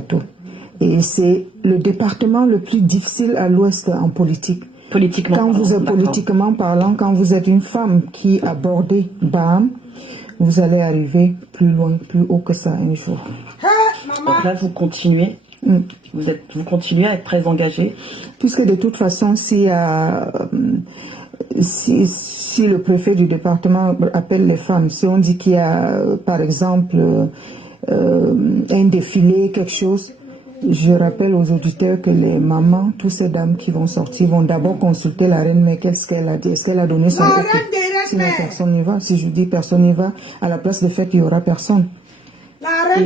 Plateau. Et c'est le département le plus difficile à l'Ouest en politique. Politiquement. Quand vous êtes politiquement parlant, quand vous êtes une femme qui aborde BAM, vous allez arriver plus loin, plus haut que ça un jour. Donc là, vous continuez. Vous continuez à être très engagée. Puisque de toute façon, si le préfet du département appelle les femmes, si on dit qu'il y a, par exemple, un défilé, quelque chose, je rappelle aux auditeurs que les mamans, toutes ces dames qui vont sortir, vont d'abord consulter la reine, mais qu'est-ce qu'elle a dit? Est-ce qu'elle a donné son OK? Sinon, personne n'y va. Si je dis personne n'y va, à la place de fait qu'il n'y aura personne. Et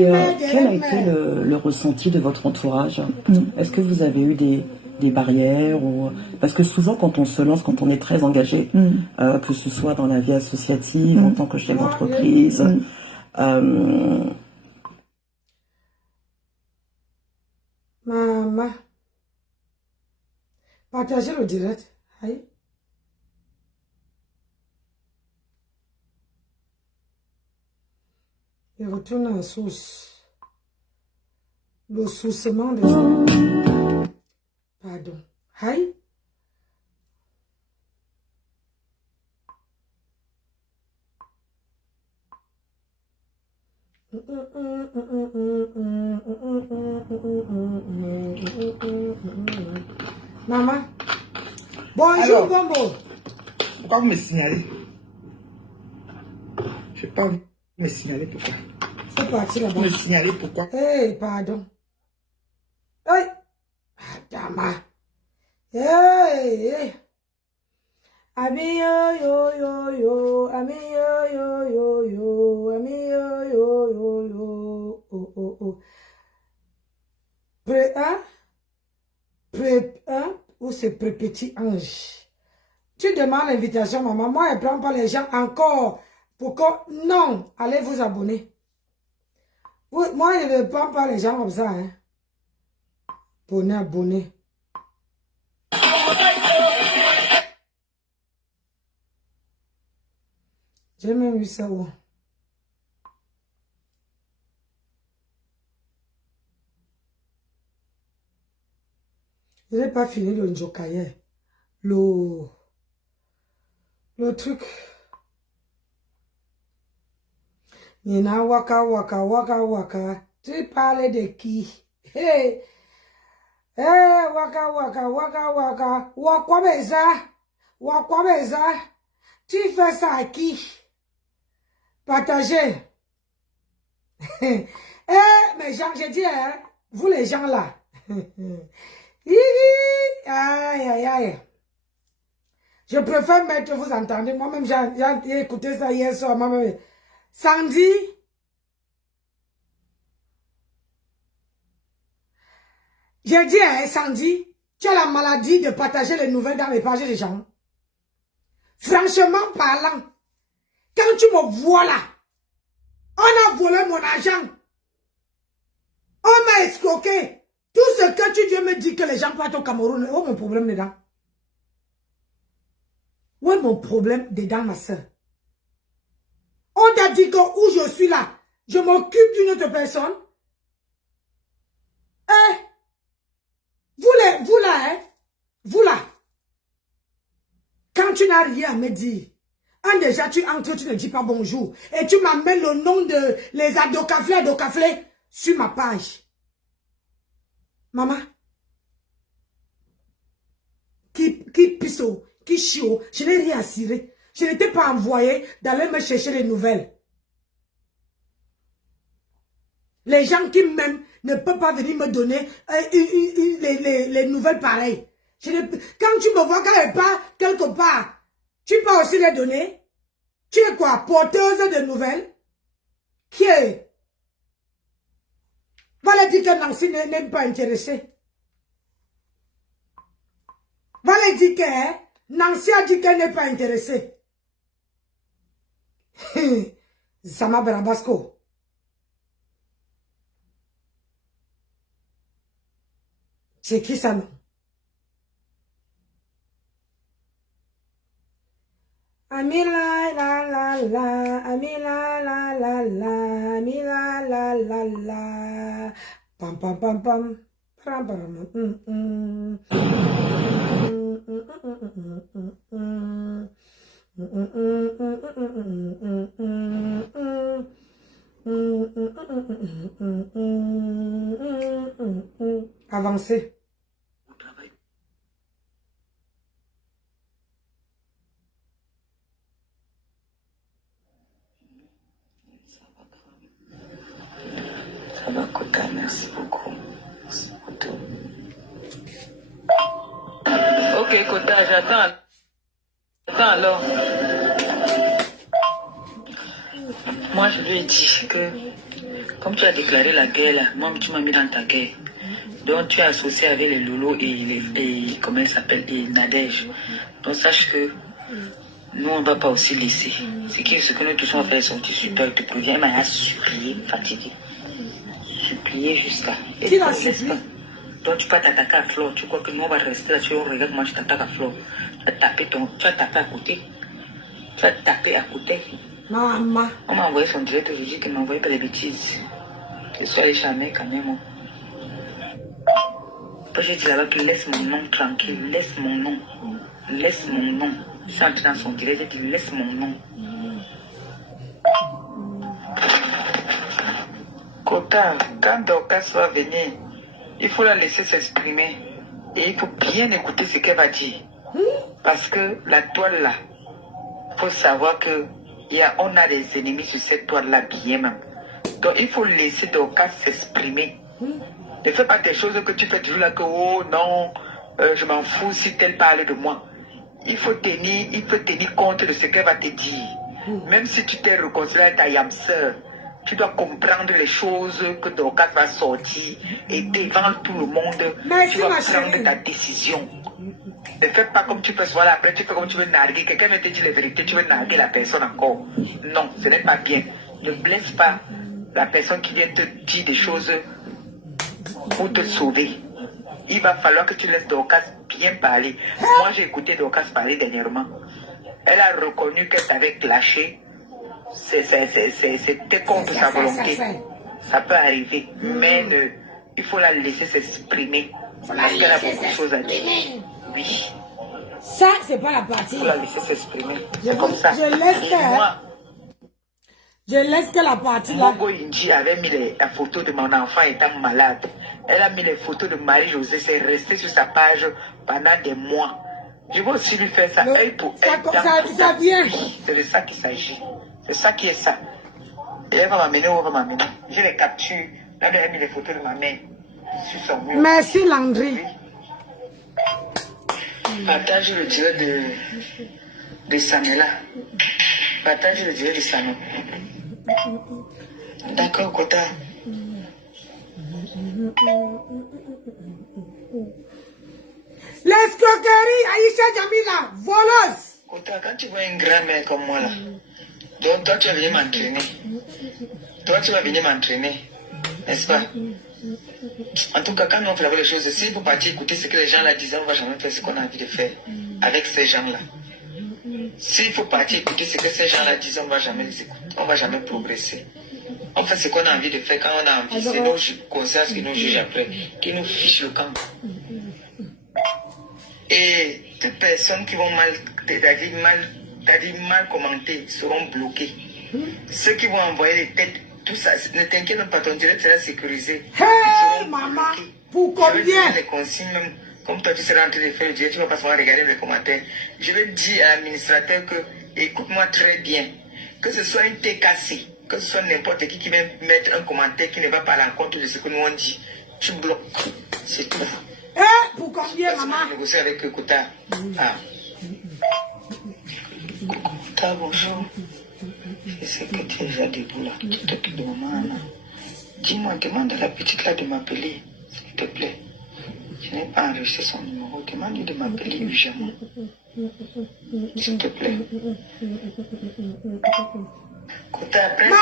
quel a été le ressenti de votre entourage? Est-ce que vous avez eu des barrières ou... Parce que souvent, quand on se lance, quand on est très engagé, que ce soit dans la vie associative, en tant que chef d'entreprise, Maman, partagez le direct. Aïe. Et retourne en source. Le sourcement des femmes. Pardon. Aïe. Maman. Bonjour, Bombo. Pourquoi vous me signalez? Je n'ai pas envie de me signaler pourquoi. C'est parti là-bas. Vous me signalez pourquoi? Hey, pardon. Hey. Adama. Hey, hey. Ami yo yo yo yo. Ami yo yo yo yo. Ami yo yo yo yo. Oh oh oh. Ou c'est pré-petit ange. Tu demandes l'invitation, maman. Moi, elle ne prend pas les gens encore. Pourquoi? Non. Allez vous abonner. Moi, je ne prends pas les gens comme ça. Hein. Bonnet, abonné. J'ai même vu ça où? Je n'ai pas fini le njokaye. Le truc. Nina waka waka waka waka. Tu parlais de qui? Hey! Hey! Waka waka waka waka. Wakwabeza. Wakwabeza. Tu fais ça à qui? Partagez. Eh, mais gens, j'ai dit, hein, vous les gens là. Aïe, aïe, aïe. Je préfère mettre, vous entendez, moi-même j'ai écouté ça hier soir, moi-même. Sandy, j'ai dit, hein, Sandy, tu as la maladie de partager les nouvelles dans les pages des gens. Franchement parlant, quand tu me vois là, on a volé mon argent. On m'a escroqué. Tout ce que tu viens me dire que les gens partent au Cameroun, où est mon problème dedans? Où est mon problème dedans, ma soeur? On t'a dit que où je suis là, je m'occupe d'une autre personne. Eh? Vous là, hein? Vous là. Quand tu n'as rien à me dire, déjà tu entres, tu ne dis pas bonjour. Et tu m'amènes le nom de les adocaflés sur ma page. Maman. Qui pisse, qui chio, je n'ai rien à cirer. Je n'étais pas envoyé d'aller me chercher les nouvelles. Les gens qui m'aiment ne peuvent pas venir me donner les nouvelles pareilles. Quand tu me vois, quand elle part quelque part, tu peux aussi les donner. Tu es quoi? Porteuse de nouvelles? Qui est? Va dire que Nancy n'est même pas intéressée. Va dire que Nancy a dit qu'elle n'est pas intéressée. Sama Barabasco. C'est qui ça, non? Ami la la la la, ami la la la la, ami la la la la. Pam Pam, pam, pam, pam. Pam, pam, Avancez. Ça va, Kota, merci beaucoup. Merci pour tout. Ok, Kota, j'attends. Attends alors. Moi, je lui ai dit que, comme tu as déclaré la guerre, là, moi, tu m'as mis dans ta guerre. Donc, tu es associé avec les Lolo et comment elle s'appelle, et Nadège. Donc, sache que nous, on ne va pas aussi laisser. Ce que nous touchons à faire, son petit super, te préviens, mais à supplier, fatigué. Supplier jusqu'à. Qui l'a supplié? Donc, tu vas t'attaquer à Flo. Tu crois que nous, on va rester là, tu regardes comment tu t'attaques à Flo. Tu vas taper à côté. Tu vas taper à côté. Maman. On m'a envoyé son direct aujourd'hui qu'il m'a envoyé pas des bêtises. Que sois les jamais quand même. Après, j'ai dit là-bas que laisse mon nom tranquille. Laisse mon nom. Laisse mon nom. Je suis entré dans son direct, j'ai dit laisse mon nom. Kota, quand Dorcas va venir, il faut la laisser s'exprimer. Et il faut bien écouter ce qu'elle va dire. Parce que la toile là, il faut savoir que on a des ennemis sur cette toile-là bien même. Donc il faut laisser Dorcas s'exprimer. Ne fais pas des choses que tu fais toujours là que oh non, je m'en fous si elle parle de moi. Il faut tenir compte de ce qu'elle va te dire. Même si tu t'es réconcilié avec ta yamseur, tu dois comprendre les choses que Dorcas va sortir et devant tout le monde, tu vas prendre ta décision. Ne fais pas comme tu peux, voilà, après tu fais comme tu veux narguer. Quelqu'un va te dire la vérité, tu veux narguer la personne encore. Non, ce n'est pas bien. Ne blesse pas la personne qui vient te dire des choses pour te sauver. Il va falloir que tu laisses Dorcas bien parler. Moi, j'ai écouté Dorcas parler dernièrement. Elle a reconnu qu'elle t'avait clashé. C'était contre sa volonté. Ça peut arriver. Mais il faut la laisser s'exprimer. Parce qu'elle a beaucoup de choses à dire. Oui. Ça, c'est pas la partie. Il faut la laisser s'exprimer. C'est comme ça. Je laisse que la partie là. Mogo Inji avait mis la photo de mon enfant étant malade. Elle a mis les photos de Marie-Josée. C'est resté sur sa page pendant des mois. Je vais aussi lui faire ça œil pour œil. Ça vient. C'est de ça qu'il s'agit. C'est ça qui est ça. Et elle va m'amener où elle va m'amener. Je les capture. Là, elle a mis les photos de ma mère sur son mur. Merci Landry. Partage le direct de Samela. Partage le direct de Samela. D'accord, Kota. L'escroquerie, Aïcha Jamila, voleuse. Kota, quand tu vois une grand-mère comme moi là, donc toi tu vas venir m'entraîner. Toi tu vas venir m'entraîner, n'est-ce pas? En tout cas, quand on fait les choses, s'il faut partir écouter ce que les gens là disent, on ne va jamais faire ce qu'on a envie de faire avec ces gens-là. S'il faut partir écouter ce que ces gens-là disent, on ne va jamais les écouter, on ne va jamais progresser. On fait ce qu'on a envie de faire quand on a envie. C'est nos consciences qui nous jugent après, qui nous fichent le camp. Et toutes personnes qui vont mal commenter seront bloquées. Ceux qui vont envoyer les têtes, tout ça, ne t'inquiète pas, ton direct sera sécurisé. Hey, maman, pour combien? Les consignes, même, comme toi tu seras en train de faire le direct, tu vas pas seulement regarder les commentaires. Je vais dire à l'administrateur que, écoute-moi très bien, que ce soit une TKC, que ce soit n'importe qui vient mettre un commentaire qui ne va pas à l'encontre de ce que nous on dit, tu bloques. C'est tout. Eh, pour combien, maman? Je négocie avec Kota. Ah. Kota, bonjour. Je sais que tu es déjà debout là. Tu t'occupes de maman. Dis-moi, demande à la petite là de m'appeler, s'il te plaît. Je n'ai pas enregistré son numéro. Demande-lui de m'appeler urgemment. S'il te plaît. Kota, après Maman,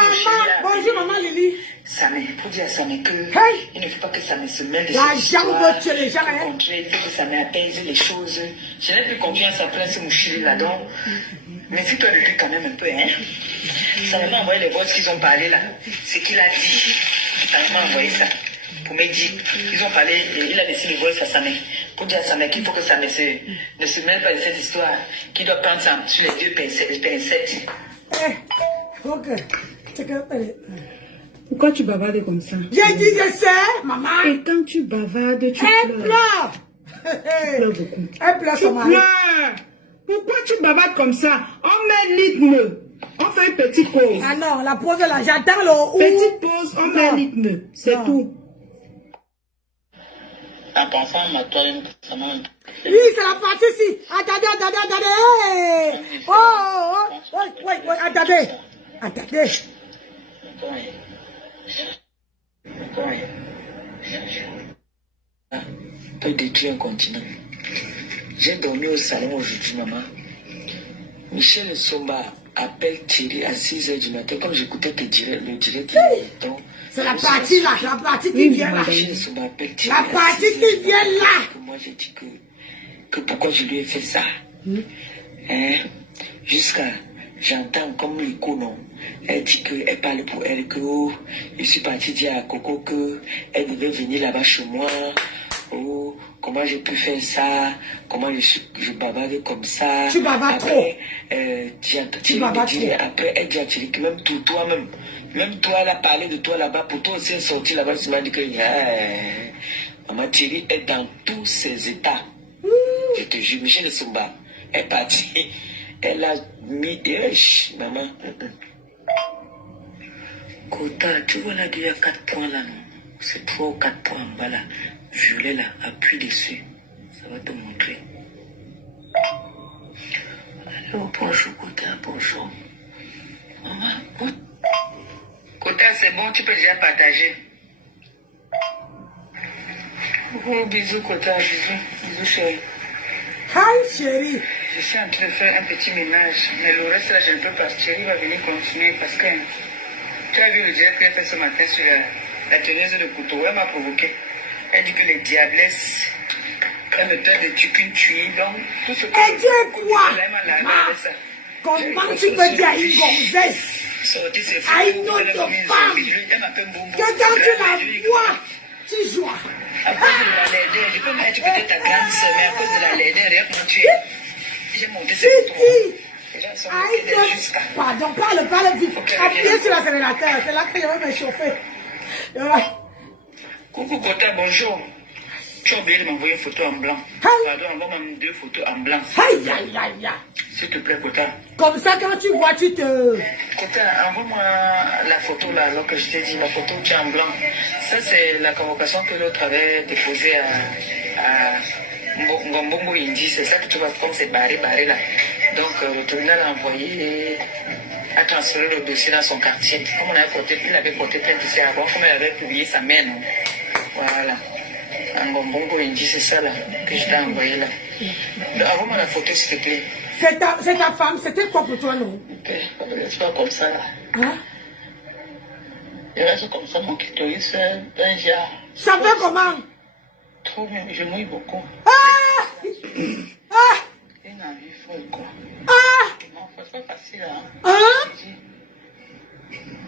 bonjour maman Lily. Samé, il faut dire à Samé que Hey! il ne faut pas que Samé se mêle de La cette jambe histoire. veut tuer les gens, hein? Il faut que Samé apaise les choses. Je n'ai plus confiance après ce mouchili là-dedans. Méfie-toi de lui quand même un peu, hein. Samé m'a envoyé les voix qu'ils ont parlé là. Ce qu'il a dit. Samé m'a envoyé ça. pour me dire, ils ont parlé, il a laissé le voice à sa mère, pour dire à sa mère qu'il faut que sa mère ne se mêle pas de cette histoire, qu'il doit prendre ça sur les deux pincettes. Ok. Pourquoi tu bavardes comme ça? J'ai dit je sais, maman. Et quand tu bavardes, tu Elle pleures. pleure. Tu pleures beaucoup. Elle pleure Tu son mari. pleures. Pourquoi tu bavardes comme ça? On met rythme. On fait une petite pause. Ah non, la pause là, j'attends le Petite pause, on met rythme. C'est tout. En pensant à ma toile, ça m'a... Oui, c'est la partie ici. Attendez. Hey. Attendez. Peut détruire un continent. J'ai dormi au salon aujourd'hui, maman. Michel Somba appelle Thierry à 6h du matin, comme j'écoutais le direct. C'est la partie là, la partie qui vient là. Michel Somba appelle Thierry. La partie qui vient là. Moi, j'ai dit que pourquoi je lui ai fait ça. Jusqu'à, j'entends comme l'écho, non. Elle dit qu'elle parle pour elle, que je suis parti dire à Coco qu'elle devait venir là-bas chez moi. Oh, comment j'ai pu faire ça? Comment je bavarde comme ça? Tu bavardes trop. Tu bavardes trop. Après, elle dit à Thierry que même toi-même, même toi, elle a parlé de toi là-bas. Pour toi aussi, elle est sortie là-bas. Tu m'as dit que maman Thierry est dans tous ses états. Je te jure, Michel Somba est partie. Elle a mis... maman. Kota, tu vois là, il y a 4 points là, non? C'est 3 ou 4 points en bas là. Violet là, appuie dessus. Ça va te montrer. Alors, bonjour Kota, bonjour. Maman, Kota, c'est bon, tu peux déjà partager. Gros bisous Kota, bisous chérie. Hi chérie. Je suis en train de faire un petit ménage, mais le reste là, je ne peux pas. Thierry va venir continuer parce que tu as vu le direct qu'elle a fait ce matin sur la teneuse de couteau. Elle m'a provoqué. Elle dit que les diablesses prennent le temps de tuer une tuile. Donc, tout ce que. Et tu es quoi? Ça. Comment tu peux dire à une gonzesse, à une autre femme, que quand tu la vois, tu joues? À cause de la laideur, je peux mettre peut-être ta grande sœur, mais à cause de la laideur, regarde comment tu es. J'ai monté cette photo. Les gens sont montés jusqu'à. Pardon, parle vite. Appuyez sur l'accélérateur, c'est là que je vais me chauffer. Coucou Kota, bonjour. Tu as oublié de m'envoyer une photo en blanc. Pardon, envoie-moi 2 photos en blanc. Aïe, aïe, aïe, aïe. S'il te plaît, Kota. Comme ça, quand tu vois, tu te... Kota, envoie-moi la photo là, alors que je t'ai dit, la photo où tu es en blanc. Ça, c'est la convocation que l'autre avait déposée à Ngombongo Indi. C'est ça que tu vois, comme c'est barré là. Donc, le tribunal a envoyé, a transféré le dossier dans son quartier. Comme il avait porté plainte ici avant, comme il avait publié sa main, non? Voilà. Ngombongo Indi, c'est ça là, que je t'ai envoyé là. Envoie-moi la photo, s'il te plaît. C'est ta femme, c'était quoi pour toi, non? C'est pas comme ça là. Hein? Et là, c'est comme ça, mon clitoris fait un jar. Ça fait comment? Trop bien, je mouille beaucoup. Ah! Ah! Une envie folle, quoi. Ah! Non, c'est pas facile, hein. Hein?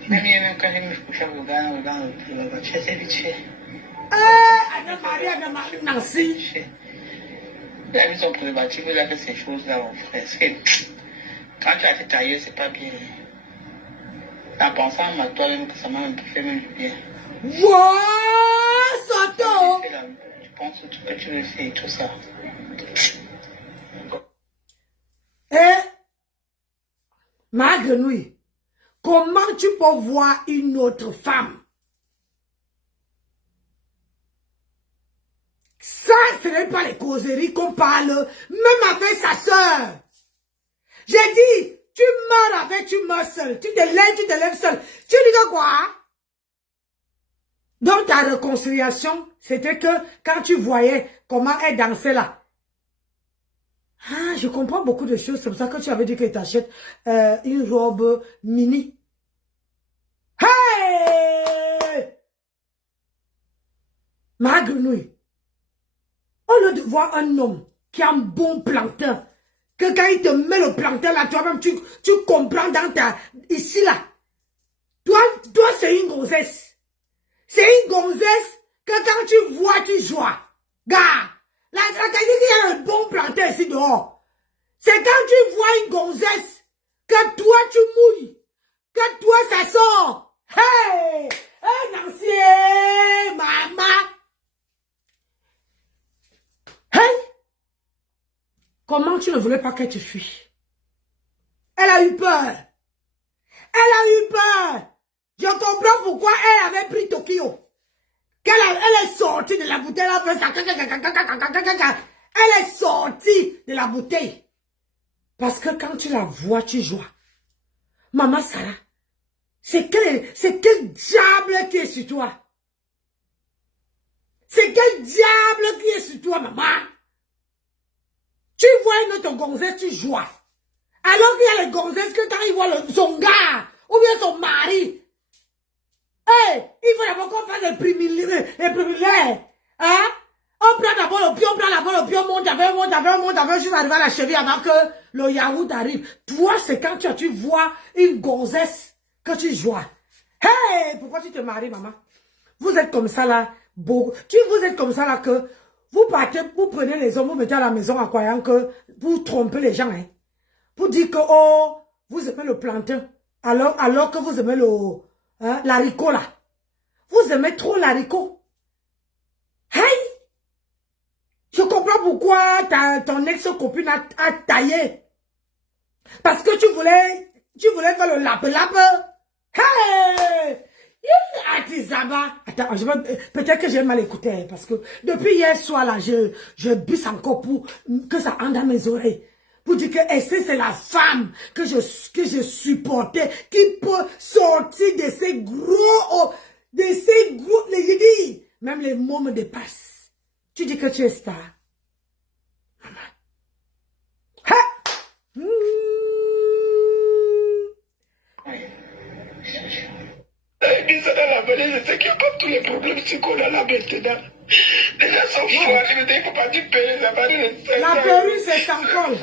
Même quand je me couche avec le gars, tu es habitué. Anne-Marie, Nancy. Il a mis son préservatif, il a fait ces choses-là, mon frère. Quand tu as fait tailler, c'est pas bien. En pensant à ma toile, ça m'a un peu fait même bien. Wouah, Soto! Je pense que tu le fais et tout ça. Ma grenouille, comment tu peux voir une autre femme? Ça, ce n'est pas les causeries qu'on parle, même avec sa soeur. J'ai dit, tu meurs avec, tu meurs seul. Tu te lèves seul. Tu dis de quoi? Donc ta réconciliation, c'était que quand tu voyais comment elle dansait là. Ah, je comprends beaucoup de choses. C'est pour ça que tu avais dit que tu achètes une robe mini. Hey! Ma grenouille. Au lieu de voir un homme qui a un bon plantain, que quand il te met le plantain là, toi-même, tu comprends dans ta... Ici là. Toi c'est une gonzesse. C'est une gonzesse que quand tu vois, tu joues. Gars, la qualité qu'il y a un bon plantain ici dehors. C'est quand tu vois une gonzesse, que toi tu mouilles, que toi ça sort. Hey! Hey Nancy! Hey, maman! Hey! Comment tu ne voulais pas qu'elle te fuie? Elle a eu peur. Elle a eu peur. Je comprends pourquoi elle avait pris Tokyo. Elle est sortie de la bouteille. Elle est sortie de la bouteille. Parce que quand tu la vois, tu joues. Maman Sarah, c'est quel diable qui est sur toi? C'est quel diable qui est sur toi, maman? Tu vois une autre gonzesse, tu joues. Alors qu'il y a les gonzesses que quand ils voient son gars, ou bien son mari, hey, il faut d'abord qu'on fasse les privilèges. Hein? On prend d'abord le pied, on monte avec, juste arriver à la cheville avant que le yaourt arrive. Toi, c'est quand tu vois une gonzesse que tu joues. Hey, pourquoi tu te maries, maman? Vous êtes comme ça là, vous êtes comme ça là que vous partez, vous prenez les hommes, vous mettez à la maison en croyant que vous trompez les gens, hein. Pour dire que, oh, vous aimez le plantain, alors que vous aimez l'haricot là. Vous aimez trop l'haricot. Hey! Je comprends pourquoi ton ex-copine a taillé. Parce que tu voulais faire le lap-lap. Hey! Atizaba. Attends, peut-être que j'ai mal écouté, parce que depuis hier soir là, je bisse encore pour que ça entre dans mes oreilles. Pour dire que c'est la femme que je supportais, qui peut sortir de ces gros, je dis, même les mots me dépassent. Tu dis que tu es star. Maman. Ha! Je sais que comme tous les problèmes, c'est qu'on a là maintenant. Les gens sont forts, je me dis qu'il ne faut pas dire payer les avarices. La perruque, c'est sans col.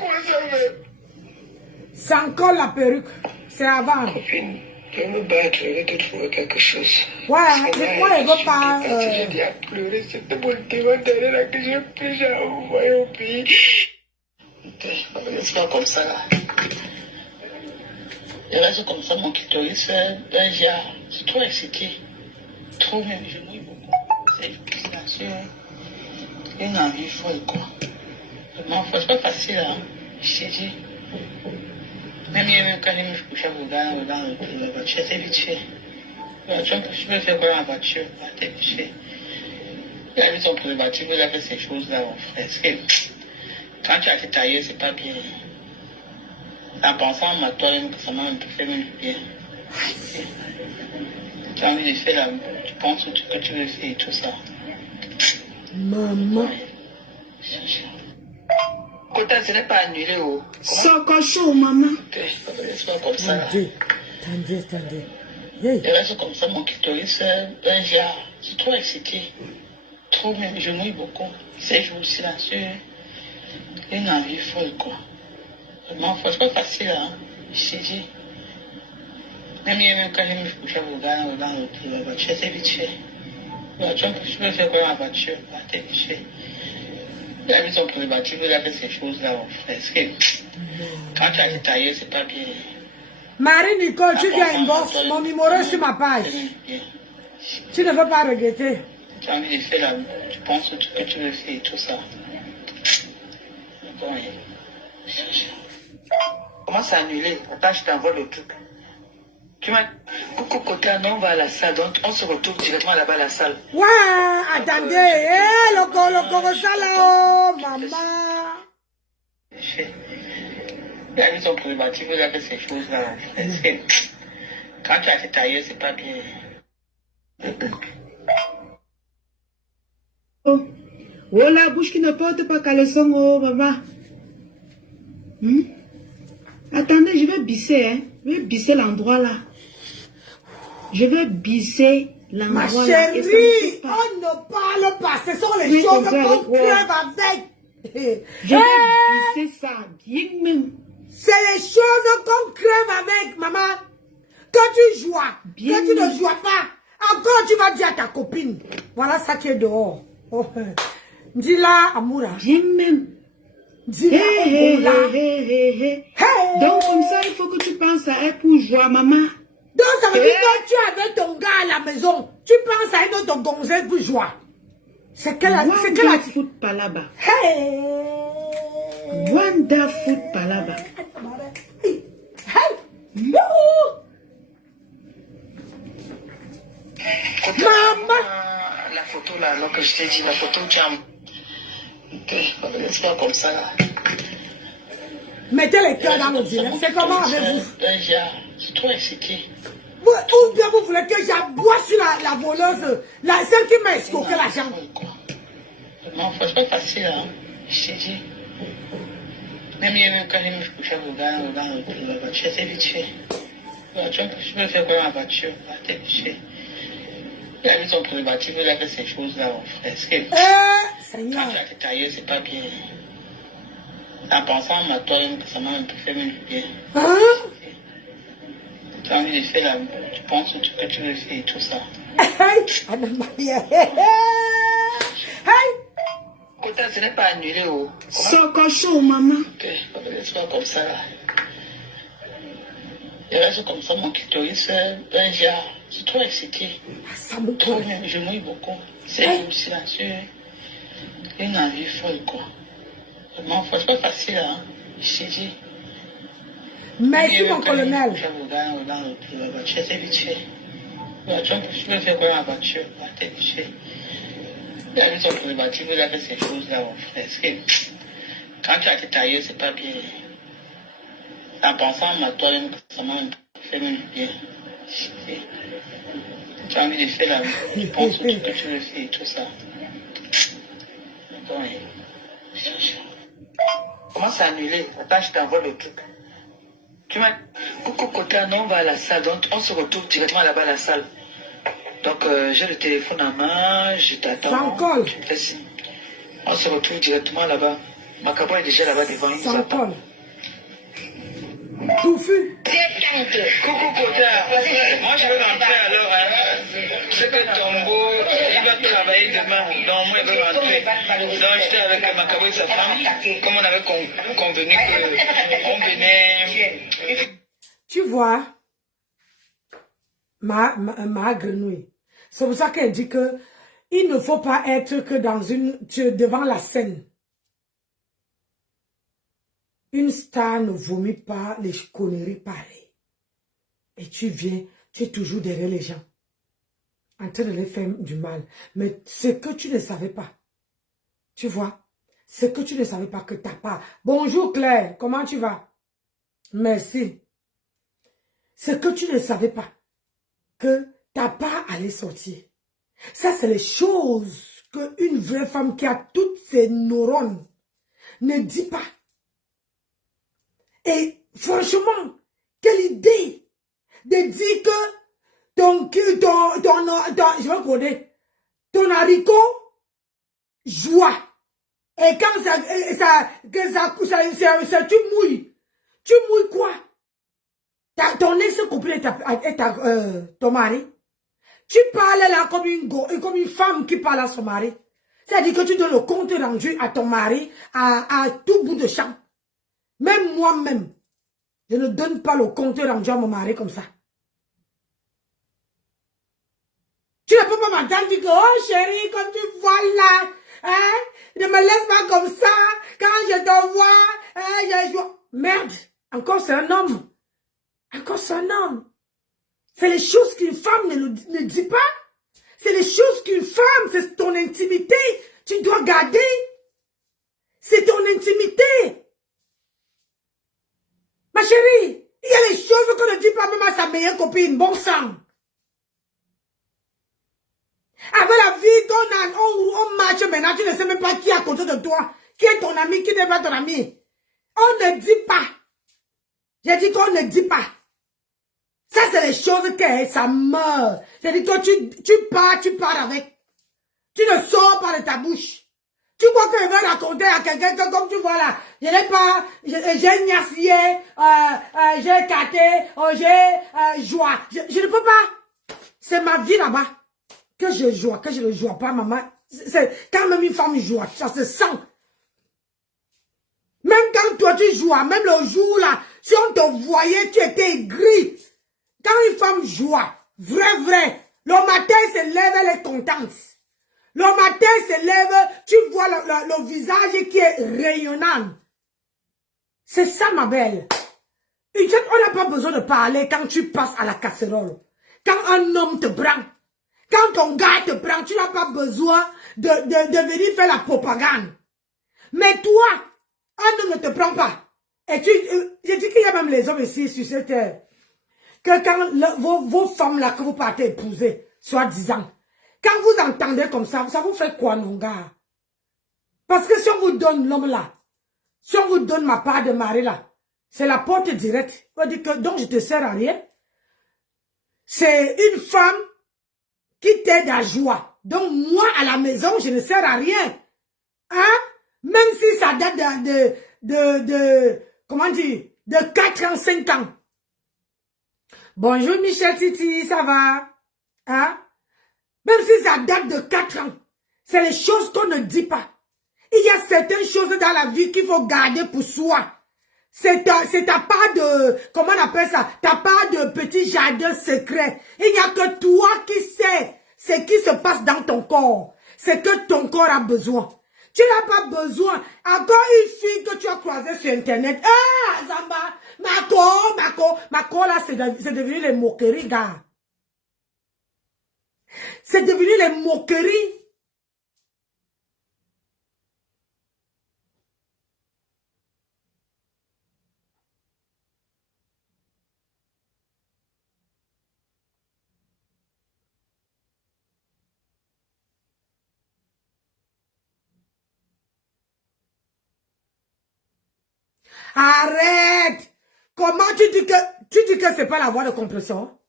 Sans col, la perruque. C'est avant. Copine, pour me battre, je vais te trouver quelque chose. Ouais, mais moi, je ne veux pas. J'ai dit à pleurer, c'était mon témoin derrière que j'ai pris, j'ai envoyé au pays. C'est pas comme ça là. Je reste comme ça, mon clitoris, d'un genre. C'est trop excité. Trop même, je mouille beaucoup. C'est une envie folle, quoi. Vraiment, c'est pas facile, hein. Je t'ai dit. Même quand je me couche à dans la voiture, c'est vite fait. La voiture, je peux faire quoi dans la voiture? C'est vite fait. Il a mis son préservatif, il a fait ces choses-là, mon frère. Parce que quand tu as été taillé, c'est pas bien. En pensant à ma toile, ça m'a un peu fait même du bien. Tu as envie de faire la... Tu penses que tu veux faire et tout ça. Maman. Kota, ce n'est pas annulé, oh. C'est cochon, maman. C'est pas comme ça. Attendez. Hey. Et là, c'est comme ça, mon clitoris, un genre. C'est trop excité. Trop même, je mouille beaucoup. Ces jours silencieux. Une envie folle, quoi. Vraiment, c'est pas facile, hein. Je t'ai dit. Même quand je me couche dans la voiture, c'est vite fait. La voiture, je peux faire quoi dans la voiture? C'est vite fait. Il a mis son préservatif, il a fait ces choses-là, mon frère. Parce que quand tu as été taillé, c'est pas bien. Marie-Nicole, tu viens inbox mon numéro sur ma page. Tu ne veux pas regretter. Tu as envie de faire la... Tu penses que tu veux faire et tout ça. Bon, comment c'est annulé? Attends, je t'envoie le truc. Tu m'as... Coucou, côté, on va à la salle, donc on se retrouve directement là-bas à la salle. Ouais, attendez, le corossa là, oh, maman. Il a mis son préservatif, il a fait ces choses-là. Parce que quand tu as été taillé, c'est pas bien. Oh, la bouche qui ne porte pas caleçon, oh, maman. Attendez, je vais bisser, hein. Je vais bisser l'endroit là. Je vais bisser l'endroit là. Ma chérie, on ne parle pas. Ce sont les choses qu'on crève avec. Je vais bisser ça, bien même. C'est les choses qu'on crève avec, maman. Quand tu joues, quand tu ne joues pas, Encore, tu vas dire à ta copine. Voilà ça qui est dehors. Oh, dis-la, Amoura. Bien même. Dis-la, Hey. Donc, comme ça, il faut que tu penses à elle pour jouer, maman. Donc, ça veut dire que tu es avec ton gars à la maison. Tu penses à une autre gonzesse pour jouer. C'est quelle foot par là-bas. Hey. Wonderful par là-bas. Hey. Maman. La photo là, alors que je t'ai dit, la photo où tu as... C'est pas comme ça là. Mettez les cœurs dans le direct. C'est comment avec vous? C'est trop excité. Ou bien vous voulez que j'aboie sur la voleuse, celle qui m'a escroqué l'argent. Non, c'est pas facile, hein. Je t'ai dit. Même quand il me couchait au gars, la voiture, c'est vite fait. Je peux faire quoi dans la voiture? C'est vite fait. Il a vu son préservatif, il a fait ces choses-là, mon frère. Seigneur. Quand tu as été taillé, c'est pas bien. En pensant à toi, ça m'a un peu fait même bien. Hein? Tu as envie de faire la... Tu penses que tu veux faire et tout ça. Anna-Maria. Écoute, ce n'est pas annulé, oh. Sors cochon, maman. C'est pas comme ça, là. Il reste comme ça, mon clitoris, un genre. C'est trop excité. Trop bien, je mouille beaucoup. C'est silencieux. Une envie folle, quoi. Vraiment, c'est pas facile, hein. Je t'ai dit. Merci, mon colonel. La voiture, c'est vite fait. Je peux faire quoi dans la voiture? C'est vite fait. Il a vu son préservatif, il a fait ces choses-là, mon frère. Quand tu as été taillé, c'est pas bien. En pensant à toi, ça m'a fait même bien. Tu as envie de faire la... Tu penses que tu veux faire et tout ça. Comment c'est annulé? Attends, je t'envoie le truc. Tu m'as... Coucou, côté, non, on va à la salle. Donc, on se retrouve directement là-bas à la salle. Donc, j'ai le téléphone en main, je t'attends. Sans colle. On se retrouve directement là-bas. Macabo est déjà là-bas devant. Sans colle. Touffu. Coucou, Kota. Moi, je veux rentrer alors. C'est que Tombo, il va travailler demain. Donc, moi, il veut rentrer. Donc, j'étais avec Macabo et sa femme. Comme on avait convenu qu'on venait. Tu vois, ma grenouille. C'est pour ça qu'elle dit que il ne faut pas être que devant la scène. Une star ne vomit pas les conneries pareilles. Et tu viens, tu es toujours derrière les gens, en train de les faire du mal. Mais ce que tu ne savais pas, tu vois, ce que tu ne savais pas que t'as pas. Bonjour Claire, comment tu vas? Merci. Ce que tu ne savais pas, que t'as pas à les sortir. Ça, c'est les choses qu'une vraie femme qui a toutes ses neurones ne dit pas. Et franchement, quelle idée de dire que je vais connaître, ton haricot joie. Et quand tu mouilles quoi? Ton ex-copine est ton mari. Tu parles là comme une femme qui parle à son mari. C'est-à-dire que tu donnes le compte rendu à ton mari à tout bout de champ. Même moi-même, je ne donne pas le compte rendu à mon mari comme ça. Tu ne peux pas m'entendre dire que, oh chérie, comme tu vois là, hein, ne me laisse pas comme ça, quand je te vois, je joue. Merde, encore c'est un homme. Encore c'est un homme. C'est les choses qu'une femme ne dit pas. C'est les choses qu'une femme, c'est ton intimité. Tu dois garder. C'est ton intimité. Ma chérie, il y a les choses qu'on ne dit pas même à sa meilleure copine. Bon sang. Avec la vie qu'on a, on marche maintenant, tu ne sais même pas qui est à côté de toi. Qui est ton ami, qui n'est pas ton ami. On ne dit pas. J'ai dit qu'on ne dit pas. Ça, c'est les choses que ça meurt. C'est-à-dire que tu pars avec. Tu ne sors pas de ta bouche. Tu crois que je vais raconter à quelqu'un que comme tu vois là, je n'ai pas, j'ai gnassié, j'ai caté, j'ai joie. Je ne peux pas. c'est ma vie là-bas. Que je joue, que je ne joue pas, maman. C'est quand même une femme joue, ça se sent. Même quand toi tu joues, même le jour là, si on te voyait, tu étais gris. Quand une femme joue, vrai, le matin elle se lève, elle est contente. Le matin elle se lève, tu vois le visage qui est rayonnant. C'est ça ma belle. On n'a pas besoin de parler quand tu passes à la casserole. Quand un homme te prend. Quand ton gars te prend, tu n'as pas besoin de venir faire la propagande. Mais toi, un homme ne te prend pas. Et je dis qu'il y a même les hommes ici sur cette terre. Que quand vos femmes là que vous partez épouser, soi-disant, quand vous entendez comme ça vous fait quoi, mon gars? Parce que si on vous donne l'homme là, si on vous donne ma part de mari là, c'est la porte directe. On dit que donc je te sers à rien. C'est une femme qui t'aide à joie. Donc moi à la maison, je ne sers à rien. Hein? Même si ça date comment dire, de 4 ans, 5 ans. Bonjour Michel Titi, ça va? Hein? Même si ça date de 4 ans. C'est les choses qu'on ne dit pas. Il y a certaines choses dans la vie qu'il faut garder pour soi. C'est ta part de, comment on appelle ça? Ta part de petit jardin secret. Il n'y a que toi qui sais ce qui se passe dans ton corps. C'est que ton corps a besoin. Tu n'as pas besoin. Encore une fille que tu as croisée sur Internet. Ah, Zamba, Mako, là, c'est devenu les moqueries, gars. C'est devenu les moqueries. Arrête! Comment tu dis que c'est pas la voix de compression?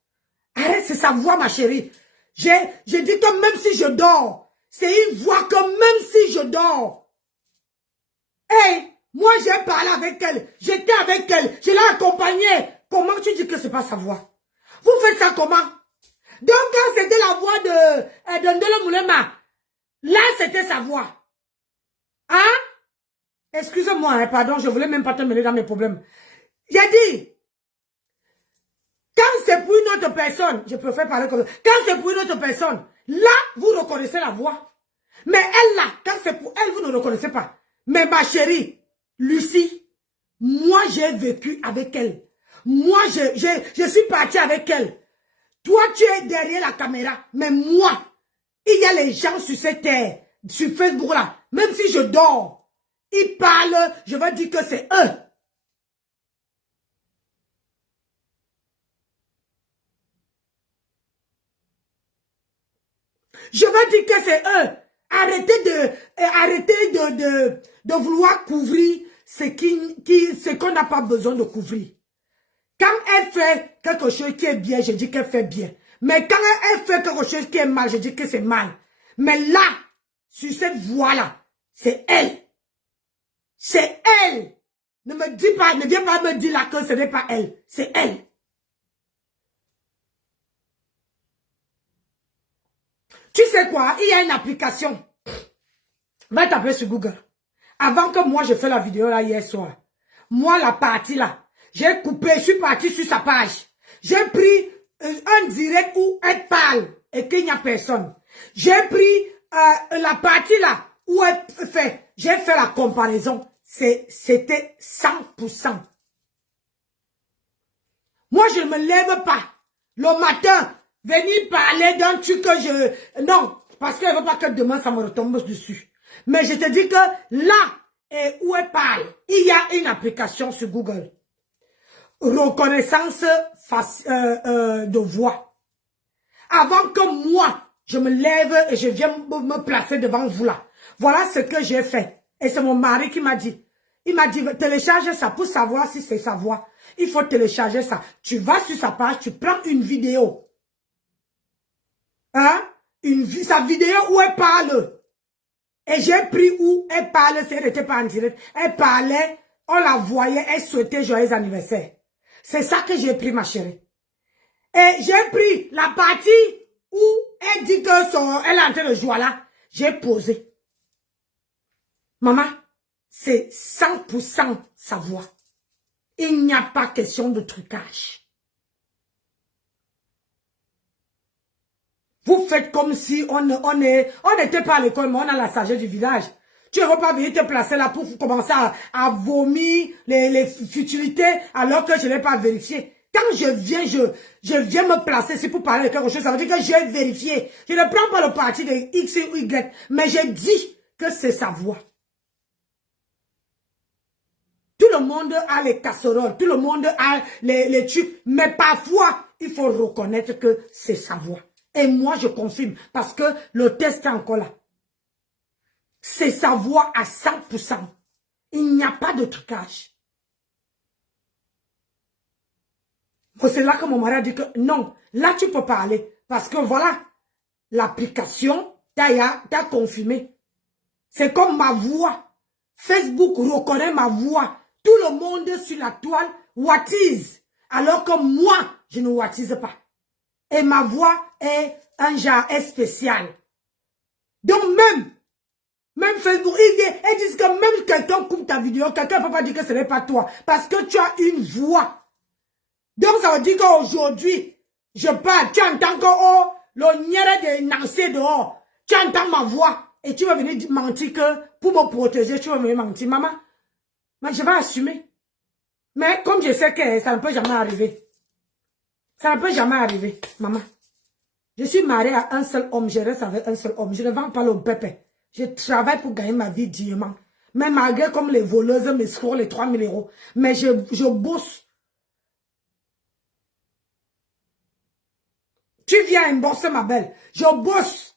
Arrête, c'est sa voix, ma chérie. J'ai dit que même si je dors, c'est une voix que même si je dors. Hey, moi j'ai parlé avec elle, j'étais avec elle, je l'ai accompagnée. Comment tu dis que c'est pas sa voix? Vous faites ça comment? Donc quand c'était la voix de Ndolo Moulema, là c'était sa voix. Hein? Excusez-moi, hein, pardon, je voulais même pas te mêler dans mes problèmes. J'ai dit, quand c'est pour une autre personne, je préfère parler comme ça, quand c'est pour une autre personne, là, vous reconnaissez la voix. Mais elle, là, quand c'est pour elle, vous ne reconnaissez pas. Mais ma chérie, Lucie, moi, j'ai vécu avec elle. Moi, je suis partie avec elle. Toi, tu es derrière la caméra. Mais moi, il y a les gens sur cette terre, sur Facebook, là, même si je dors, ils parlent, je vais dire que c'est eux. Je vais dire que c'est eux. Arrêtez de vouloir couvrir ce qu'on n'a pas besoin de couvrir. Quand elle fait quelque chose qui est bien, je dis qu'elle fait bien. Mais quand elle fait quelque chose qui est mal, je dis que c'est mal. Mais là, sur cette voie-là, c'est elle. C'est elle. Ne me dis pas, ne viens pas me dire là que ce n'est pas elle. C'est elle. Tu sais quoi? Il y a une application. Va taper sur Google. Avant que moi je fais la vidéo là hier soir. Moi la partie là. J'ai coupé, je suis parti sur sa page. J'ai pris un direct où elle parle et qu'il n'y a personne. J'ai pris la partie là où elle fait. J'ai fait la comparaison. C'était 100%. Moi, je ne me lève pas le matin, venir parler d'un truc que je... Non, parce qu'elle ne veut pas que demain, ça me retombe dessus. Mais je te dis que là, et où elle parle, il y a une application sur Google. Reconnaissance de voix. Avant que moi, je me lève et je viens me placer devant vous là. Voilà ce que j'ai fait. Et c'est mon mari qui m'a dit. Il m'a dit, télécharge ça pour savoir si c'est sa voix. Il faut télécharger ça. Tu vas sur sa page, tu prends une vidéo. Hein? Sa vidéo où elle parle. Et j'ai pris où elle parle, si elle n'était pas en direct. Elle parlait, on la voyait, elle souhaitait joyeux anniversaire. C'est ça que j'ai pris, ma chérie. Et j'ai pris la partie où elle dit que elle est en train de jouer là, j'ai posé. Maman, c'est 100% sa voix. Il n'y a pas question de trucage. Vous faites comme si on n'était pas à l'école, mais on a la sagesse du village. Tu ne veux pas venir te placer là pour commencer à vomir les futilités alors que je n'ai pas vérifié. Quand je viens me placer, c'est pour parler de quelque chose, ça veut dire que j'ai vérifié. Je ne prends pas le parti de X ou Y, mais j'ai dit que c'est sa voix. Tout le monde a les casseroles, tout le monde a les trucs, mais parfois, il faut reconnaître que c'est sa voix. Et moi, je confirme, parce que le test est encore là. C'est sa voix à 100%. Il n'y a pas de trucage. C'est là que mon mari a dit que non, là tu peux parler. Parce que voilà, l'application t'a confirmé. C'est comme ma voix. Facebook reconnaît ma voix. Tout le monde sur la toile wattise. Alors que moi, je ne wattise pas. Et ma voix est un genre spécial. Donc même Facebook, ils disent que même quelqu'un coupe ta vidéo, quelqu'un ne peut pas dire que ce n'est pas toi. Parce que tu as une voix. Donc ça veut dire qu'aujourd'hui, je parle, tu entends que oh, le nière de Nancy dehors, tu entends ma voix et tu vas venir mentir que pour me protéger, tu vas venir mentir. Maman, mais je vais assumer. Mais comme je sais que ça ne peut jamais arriver. Ça ne peut jamais arriver, maman. Je suis mariée à un seul homme, je reste avec un seul homme. Je ne vends pas le pépé. Je travaille pour gagner ma vie dignement. Mais malgré comme les voleuses me scorent les 3 000 €. Mais je bosse. Tu viens emborser ma belle. Je bosse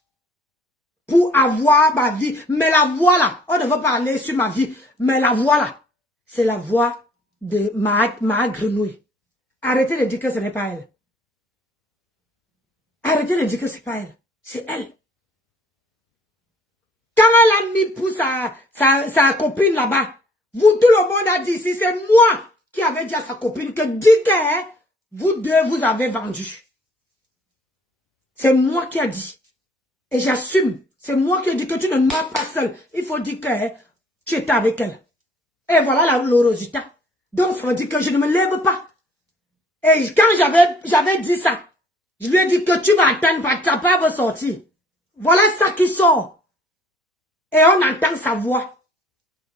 pour avoir ma vie. Mais la voix là, on ne veut pas aller sur ma vie. Mais la voix là, c'est la voix de ma grenouille. Arrêtez de dire que ce n'est pas elle. Arrêtez de dire que ce n'est pas elle. C'est elle. Quand elle a mis pour sa copine là-bas, tout le monde a dit ici, c'est moi qui avais dit à sa copine que dit que vous deux, vous avez vendu. C'est moi qui a dit. Et j'assume. C'est moi qui ai dit que tu ne meurs pas seul. Il faut dire que tu étais avec elle. Et voilà le résultat. Donc ça veut dire que je ne me lève pas. Et quand j'avais dit ça, je lui ai dit que tu vas attendre, ta papa va sortir. Voilà ça qui sort. Et on entend sa voix.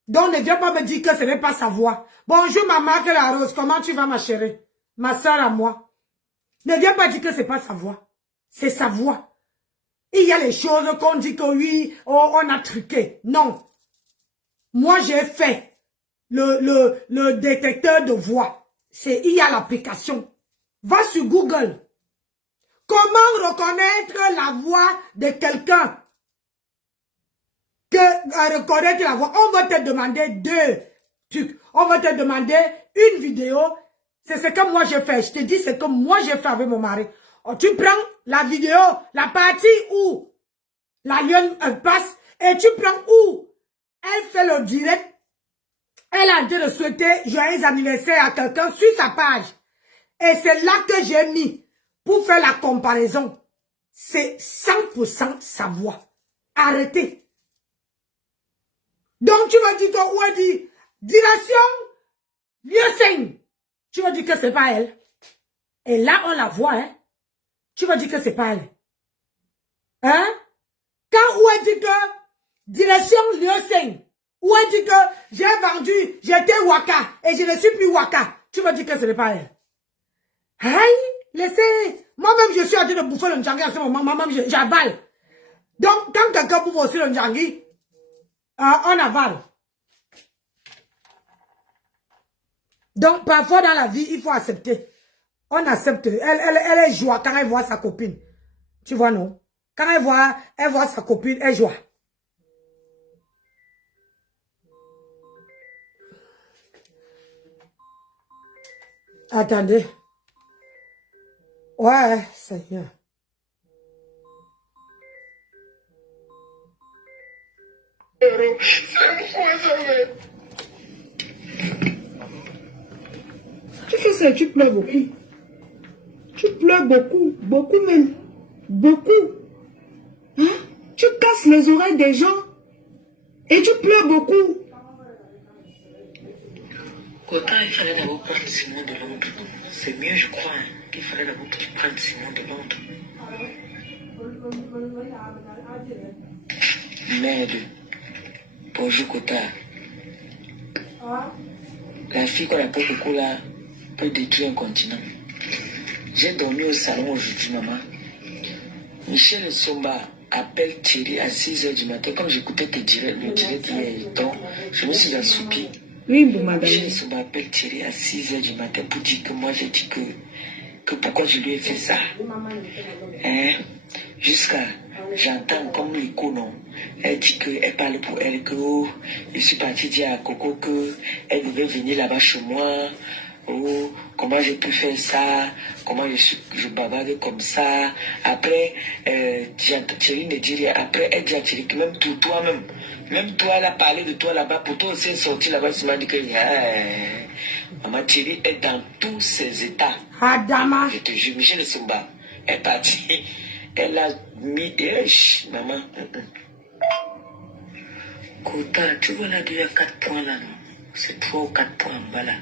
Donc ne viens pas me dire que ce n'est pas sa voix. Bonjour maman, que la rose, comment tu vas ma chérie? Ma soeur à moi. Ne viens pas dire que ce n'est pas sa voix. C'est sa voix. Il y a les choses qu'on dit que oui, oh, on a truqué. Non. Moi, j'ai fait le détecteur de voix. Il y a l'application. Va sur Google. Comment reconnaître la voix de quelqu'un? Reconnaître la voix. On va te demander 2 trucs. On va te demander une vidéo. C'est ce que moi j'ai fait. Je te dis ce que moi j'ai fait avec mon mari. Oh, tu prends la vidéo, la partie où la lionne passe, et tu prends où elle fait le direct. Elle a dit de souhaiter joyeux anniversaire à quelqu'un sur sa page. Et c'est là que j'ai mis pour faire la comparaison. C'est 100% sa voix. Arrêtez. Donc tu vas dire que, où elle dit, direction, lieu signe. Tu vas dire que c'est pas elle. Et là, on la voit, hein. Tu vas dire que c'est pas elle. Hein? Quand où elle dit que direction lieu signe, où elle dit que j'ai vendu, j'étais Waka et je ne suis plus Waka, tu vas dire que ce n'est pas elle. Aïe, laissez. Moi-même, je suis en train de bouffer le Ndjangi à ce moment, moi-même, j'avale. Donc, quand quelqu'un bouffe aussi le Ndjangi, on avale. Donc, parfois dans la vie, il faut accepter. On accepte. Elle est joie quand elle voit sa copine. Tu vois, non? Quand elle voit sa copine, elle joie. Attendez. Ouais, Seigneur. Tu fais ça, tu pleures beaucoup. Tu pleures beaucoup, beaucoup même. beaucoup. Hein? Tu casses les oreilles des gens et tu pleures beaucoup. Autant il fallait d'abord prendre Simon de Londres. C'est mieux, je crois, hein, qu'il fallait d'abord que tu prennes Simon de Londres. Merde. Bonjour, Kota. La fille qu'on appelle Coco là peut détruire un continent. J'ai dormi au salon aujourd'hui, maman. Michel Somba appelle Thierry à 6h du matin. Comme j'écoutais le direct hier, donc je me suis assoupi. Oui, bon, madame. Michel Somba appelle Thierry à 6h du matin pour dire que moi j'ai dit que pourquoi je lui ai fait ça. Hein? Jusqu'à, j'entends comme l'écho, non. Elle dit qu'elle parle pour elle, que oh, je suis parti dire à Coco qu'elle devait venir là-bas chez moi. Oh, comment j'ai pu faire ça? Comment je bavarde comme ça? Après, Thierry me dit rien. Après, elle dit à Thierry que même toi-même, même toi, elle a parlé de toi là-bas. Pour toi aussi, elle est sortie là-bas. Tu m'as dit que maman Thierry est dans tous ses états. Adama. Je te jure, Michel Somba est parti. Elle a mis. Maman. Kota, tu vois là, il y a 4 points là, non? C'est 3 ou 4 points en bas là.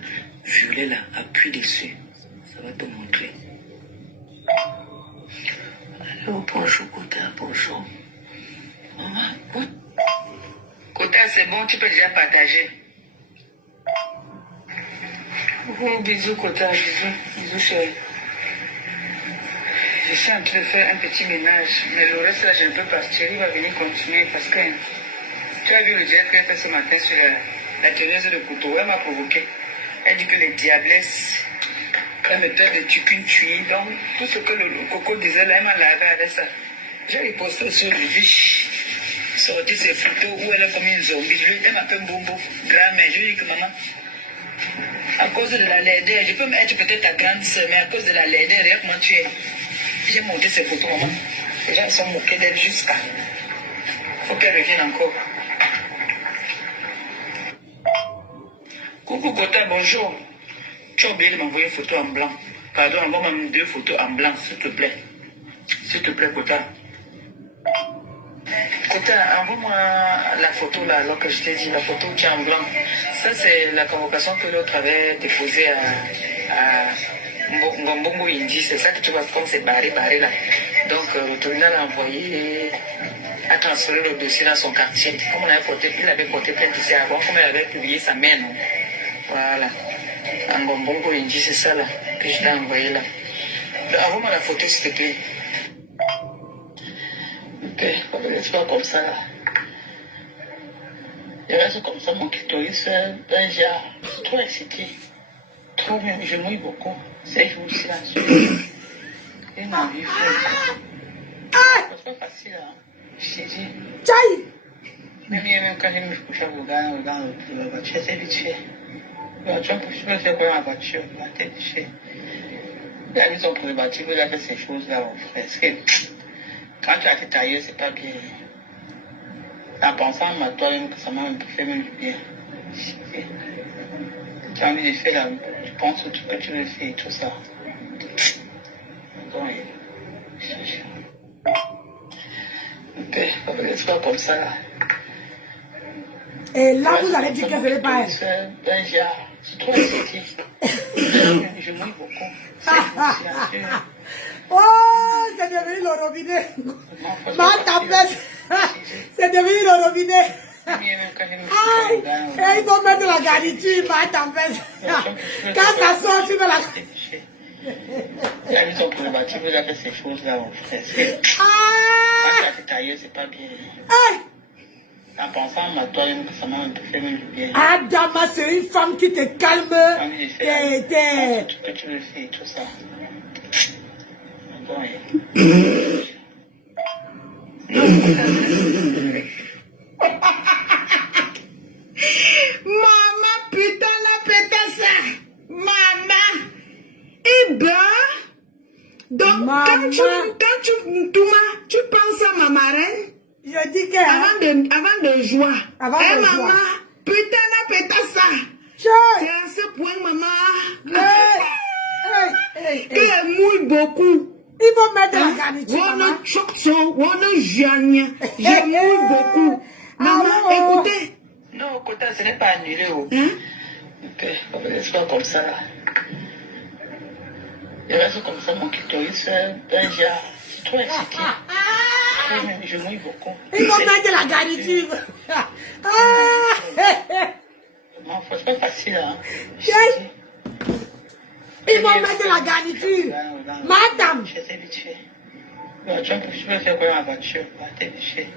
Violet là, appuie dessus. Ça va te montrer. Alors, bonjour Kota, bonjour. Maman, Kota, c'est bon, tu peux déjà partager. Oh, bisous Kota, bisous chérie. Je suis en train de faire un petit ménage, mais le reste là, je ne peux pas. Thierry va venir continuer parce que tu as vu le direct qu'elle a fait ce matin sur la Thérèse de couteau. Elle m'a provoqué. Elle dit que les diablesses, elle mettait des tucunes tuées. Donc, tout ce que le coco disait là, elle m'a lavé avec ça. J'ai riposté sur le biche, sorti ses photos où elle est comme une zombie. Elle m'a fait un bonbon, grand-mère. Je lui ai dit que maman, à cause de la laideur, je peux être peut-être ta grande soeur, mais à cause de la laideur, regarde comment tu es. J'ai monté ces photos, maman. Les gens sont moqués d'elle jusqu'à. Faut qu'elle revienne encore. Coucou Kota, bonjour. Tu as oublié de m'envoyer une photo en blanc. Pardon, envoie-moi 2 photos en blanc, s'il te plaît. S'il te plaît, Kota. Kota, envoie-moi la photo là, alors que je t'ai dit, la photo qui est en blanc. Ça, c'est la convocation que l'autre avait déposée à Ngombongo Indi. C'est ça que tu vois comme c'est barré là. Donc, le tribunal a envoyé, a transféré le dossier dans son quartier. Comme il avait porté plainte ici avant, comme il avait publié sa main, non? Voilà. En Ngombongo Indi, c'est ça là, que je t'ai envoyé là. Donc, envoie-moi la photo, s'il te plaît. Ok, on ne laisse pas comme ça là. Je reste comme ça, mon clitoris, ben j'ai trop excité. Trop bien, je mouille beaucoup. C'est juste là. Et ma vie, c'est pas facile, hein. Je t'ai dit. Tchaï! Même quand je me couche dans la voiture, c'est vite fait. La voiture, je peux faire quoi dans la voiture? La tête fait. Il a mis son préservatif, il a fait ces choses-là, mon frère. Parce que quand tu as été taillé, c'est pas bien. En pensant à ma toile, ça m'a un peu fait même du bien. Tu as envie de faire là, tu penses au truc que tu veux faire et tout ça. Donc, ok, on ne laisse pas comme ça là. Et là, vous allez dire que ce n'est pas elle. Ben, c'est trop excité. Je mouille beaucoup. Oh, c'est devenu le robinet. Ma tapette. C'est devenu le robinet. Aïe, et ils vont mettre la garniture, ma tempête. Quand ça sort, tu veux la... Il a mis son préservatif, il a fait ces choses-là, mon frère. Quand tu as été taillé, c'est pas bien. En pensant à ma toile, ça m'a un peu fait même du bien. Adama, c'est une femme qui te calme. Tout ce que tu veux faire, tout ça. Maman, putain, la pétasse. Maman. Eh ben. Donc, Maman. quand tu penses à ma marraine. Je dis que... Avant de jouer. Avant de maman, jouer. putain, la pétasse. C'est à ce point, maman. Hey. Qu'elle mouille beaucoup. Ils vont mettre la garniture, maman. J'aime beaucoup. Maman, écoutez. Non, Kota, ce n'est pas annulé. Oh. Ok, c'est pas comme ça là. Il reste comme ça, mon clitoris, un genre. C'est trop excité. Je mouille beaucoup. Ils vont mettre la garniture. Non, c'est pas facile, hein. Ils vont mettre la garniture. Madame. Je sais vite fait. Tu peux faire quoi dans la voiture? T'es vite fait.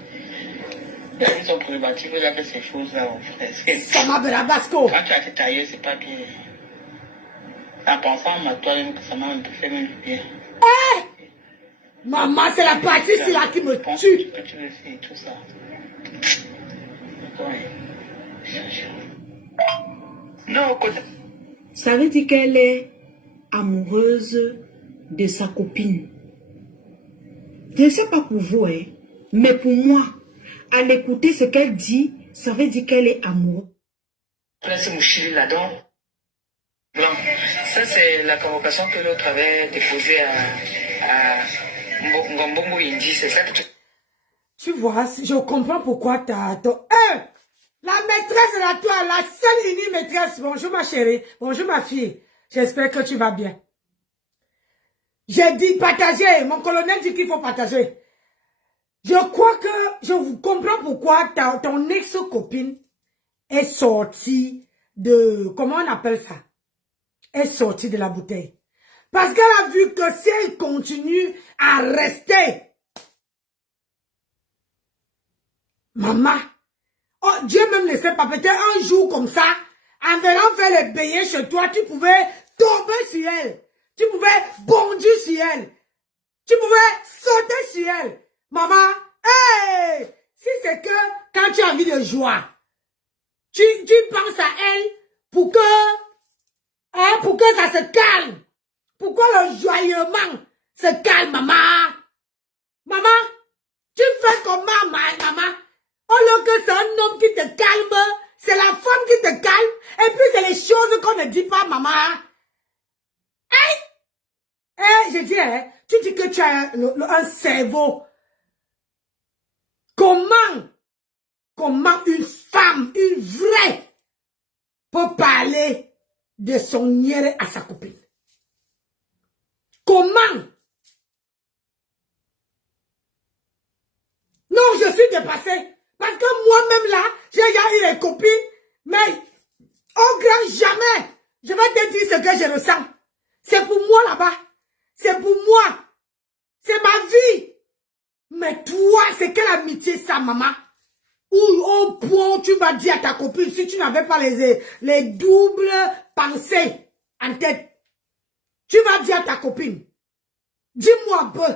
Il a mis son préservatif, il a fait ces choses-là, mon frère. Ça m'a Basco. Quand tu as été taillé, c'est pas bien. En pensant à toi, ça m'a un peu fait même du bien. Maman, c'est la partie c'est là qui me tue. Que tu le fais, tout ça. Non, ça veut dire qu'elle est amoureuse de sa copine. Je ne sais pas pour vous, hein, mais pour moi, à l'écouter ce qu'elle dit, ça veut dire qu'elle est amoureuse. Place Mouchili là-dedans. Blanc. Ça, c'est la convocation que l'autre avait déposée à Ngombongo Indi. C'est ça que tu... Tu vois, je comprends pourquoi t'as... La maîtresse de la toile, la seule unique maîtresse. Bonjour ma chérie, bonjour ma fille. J'espère que tu vas bien. J'ai dit partager, mon colonel dit qu'il faut partager. Je crois que je vous comprends pourquoi ton ex-copine est sortie de... Comment on appelle ça? Est sortie de la bouteille. Parce qu'elle a vu que si elle continue à rester... Maman, oh, Dieu même ne sait pas, peut-être un jour comme ça, en venant faire les beignets chez toi, tu pouvais tomber sur elle. Tu pouvais bondir sur elle. Tu pouvais sauter sur elle. Maman, hey, si c'est que quand tu as envie de joie, tu penses à elle pour que ça se calme. Pourquoi le joyeusement se calme, maman? Maman, tu fais comment, maman? Au lieu que c'est un homme qui te calme, c'est la femme qui te calme, et puis c'est les choses qu'on ne dit pas, maman. Je dis, hein, tu dis que tu as un cerveau. Comment une femme, une vraie, peut parler de son nière à sa copine? Comment? Non, je suis dépassée. Parce que moi-même là, j'ai déjà eu les copines, mais au grand jamais, je vais te dire ce que je ressens. C'est pour moi là-bas. C'est pour moi. C'est ma vie. Mais toi, c'est quelle amitié ça, maman? Ou au point où tu vas dire à ta copine, si tu n'avais pas les doubles pensées en tête, tu vas dire à ta copine, dis-moi un peu.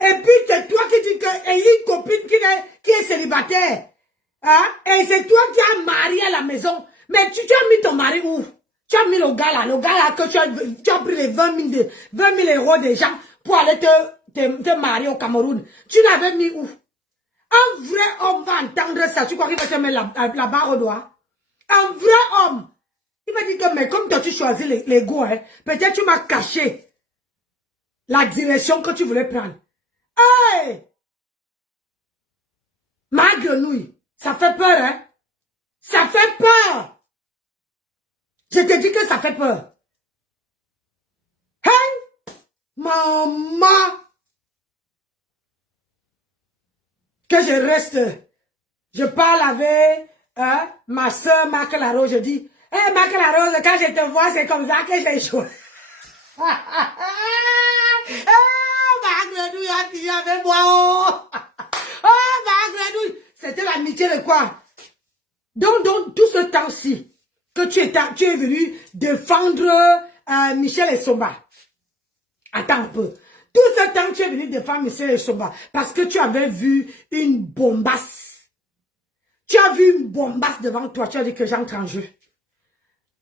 Et puis c'est toi qui dis qu'il y a une copine qui est célibataire. Hein? Et c'est toi qui as marié à la maison. Mais tu as mis ton mari où? Tu as mis le gars là que tu as pris les 20 000 euros des gens pour aller te marier au Cameroun. Tu l'avais mis où? Un vrai homme va entendre ça. Tu crois qu'il va te mettre la barre au doigt? Un vrai homme. Il va dire que, mais comme toi tu choisis les go, hein, peut-être tu m'as caché la direction que tu voulais prendre. Hey! Ma grenouille, ça fait peur, hein? Ça fait peur! Je te dis que ça fait peur. Hey! Maman! Que je reste, je parle avec ma soeur Marc Larose, je dis, hey Marc Larose, quand je te vois, c'est comme ça que j'ai joué. Ma grenouille a fini avec moi. Oh, ma grenouille. C'était l'amitié de quoi? Donc, tout ce temps-ci, que tu es venu défendre Michel Essomba. Attends un peu. Tout ce temps, tu es venu défendre Michel Essomba parce que tu avais vu une bombasse. Tu as vu une bombasse devant toi. Tu as dit que j'entre en jeu.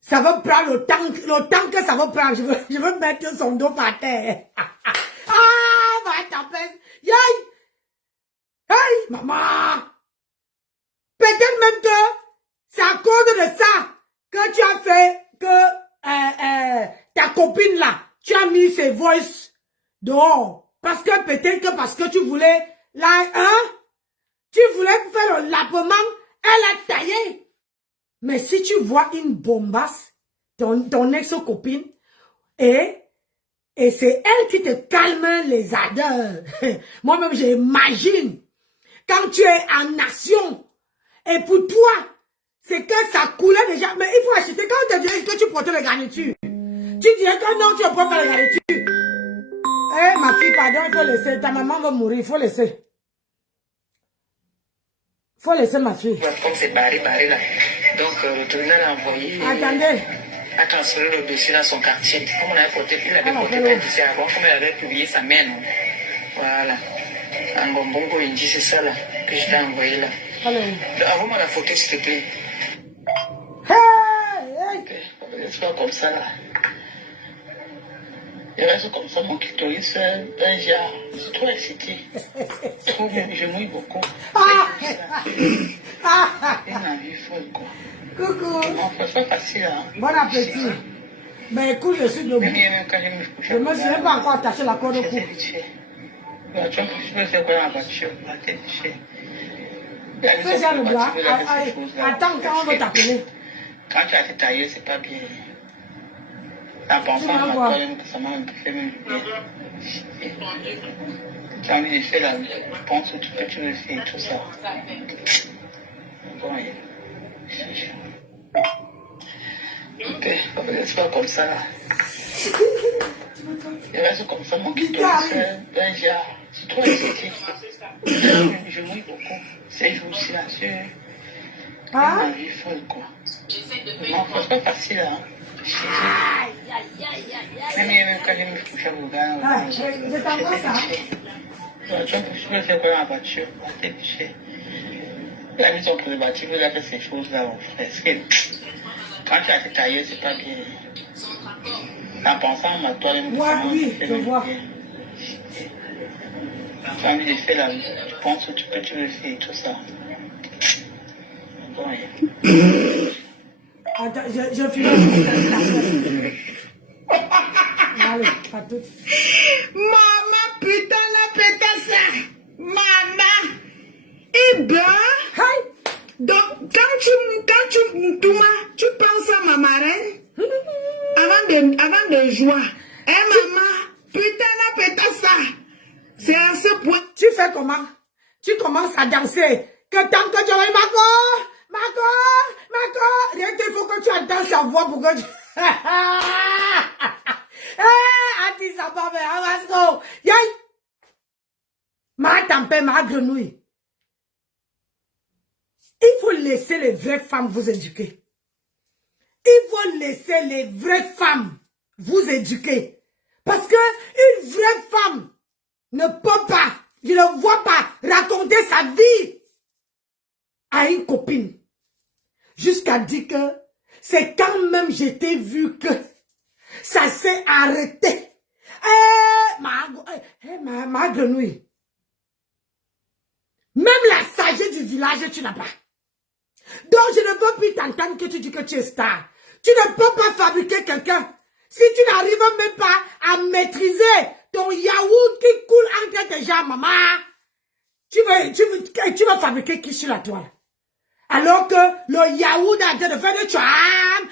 Ça va prendre le temps que ça va prendre. Je veux mettre son dos par terre. Ma tempête. Yaï! Hey, maman! Peut-être même que c'est à cause de ça que tu as fait que ta copine là, tu as mis ses voices dehors. Parce que peut-être que parce que tu voulais, là, hein, tu voulais faire le lapement, elle a taillé. Mais si tu vois une bombasse, ton ex-copine, et c'est elle qui te calme les ardeurs. Moi-même, j'imagine, quand tu es en action, et pour toi, c'est que ça coulait déjà. Mais il faut acheter. Quand on te dirait que tu portais les garnitures, tu dirais que non, tu ne portes pas les garnitures. Eh, ma fille, pardon, il faut laisser. Ta maman va mourir, il faut laisser. Il faut laisser ma fille. Comme c'est barré là. Donc, le tribunal a envoyé. Attendez. A transféré le dossier dans son quartier. Comme on avait porté, il avait porté plainte ici avant, comme elle avait publié sa mère. Non? Voilà. En Gombongo, il dit c'est ça là, que je t'ai envoyé là. Envoie-moi la photo, s'il te plaît. Je suis comme ça là. Il reste comme ça, mon clitoris, un genre. C'est trop excité. Je mouille beaucoup. Une envie folle, quoi. Coucou. C'est pas facile, hein. Bon appétit. Ben écoute, je suis debout. Je me suis même pas encore attaché la corde au cou. Je me fais quoi dans la voiture, la tête. Fais ça le bras. Attends, quand on va t'appeler. Quand tu as été taillé, c'est pas bien. En pensant à toi, ça m'a un peu fait même bien. Tu as envie de faire la vie. Je pense que tu veux faire tout ça. Bon, c'est pas comme ça là. Il reste comme ça, mon clitoris, un genre. C'est trop excité. Je mouille beaucoup. C'est aussi là, c'est une vie folle, quoi. Non, c'est pas facile, hein. Même quand je me couche au gars, je t'envoie ça. Je me fais quoi dans la voiture, la tête touchée. Il a mis son préservatif, il a fait ces choses-là. Parce que quand tu as été taillé, c'est pas bien. En pensant à toi, oui, je vois. Tu as envie de faire la vie. Tu penses que tu veux faire tout ça. Bon, attends, je finis. Allez, à tout. Maman, putain, la pétasse. Maman. Eh ben. Hey. Donc, tu penses à ma marraine avant de jouer. Eh maman, putain, la pétasse. C'est à ce point. Tu fais comment? Tu commences à danser. Que tant que tu vas Marco, rien qu'il faut que tu entends sa voix pour que tu... Ati Sababe, Amasco, Yay! Ma tempête, ma grenouille. Il faut laisser les vraies femmes vous éduquer. Il faut laisser les vraies femmes vous éduquer. Parce que une vraie femme ne peut pas, je ne vois pas, raconter sa vie à une copine. Jusqu'à dire que c'est quand même j'étais vu que ça s'est arrêté. Ma grenouille. Même la sagesse du village, tu n'as pas. Donc je ne veux plus t'entendre que tu dis que tu es star. Tu ne peux pas fabriquer quelqu'un. Si tu n'arrives même pas à maîtriser ton yaourt qui coule entre tes jambes, maman, tu vas fabriquer qui sur la toile? Alors que le yaourt a de faire le charme,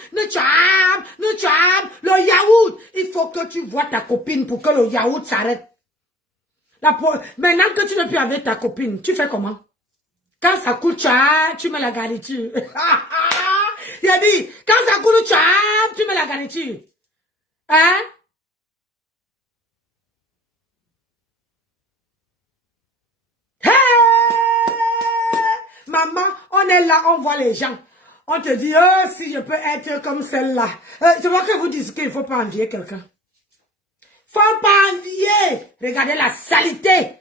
le yaourt, il faut que tu vois ta copine pour que le yaourt s'arrête. Maintenant que tu n'es plus avec ta copine, tu fais comment? Quand ça coule tu mets la garniture. Il a dit, quand ça coule tu mets la garniture. Hein? Maman, on est là, on voit les gens. On te dit, oh, si je peux être comme celle-là. Je vois que vous dites qu'il ne faut pas envier quelqu'un. Faut pas envier. Regardez la saleté.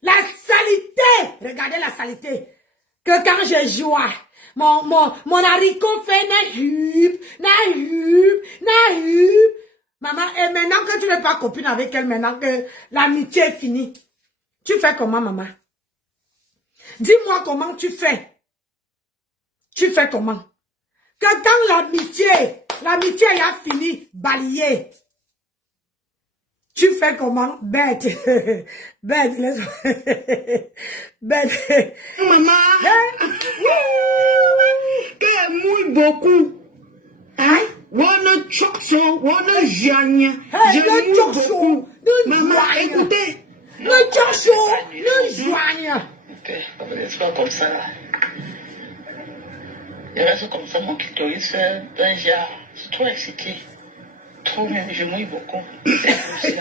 La saleté. Regardez la saleté. Que quand je joue, mon haricot fait na hup. Maman, et maintenant que tu n'es pas copine avec elle, maintenant que l'amitié est finie, tu fais comment, maman? Dis-moi comment tu fais. Tu fais comment? Que quand l'amitié a fini, balayé. Tu fais comment? Bête. Bête, laisse-moi. Bête. Maman. Qu'elle mouille beaucoup. Hein? Wana chokso, wana janya. Je mouille beaucoup. Maman, écoutez. Le chokso, le joigne. C'est pas comme ça là. Il reste comme ça, mon clitoris, d'un genre. Je suis trop excité. Trop bien, je mouille beaucoup. C'est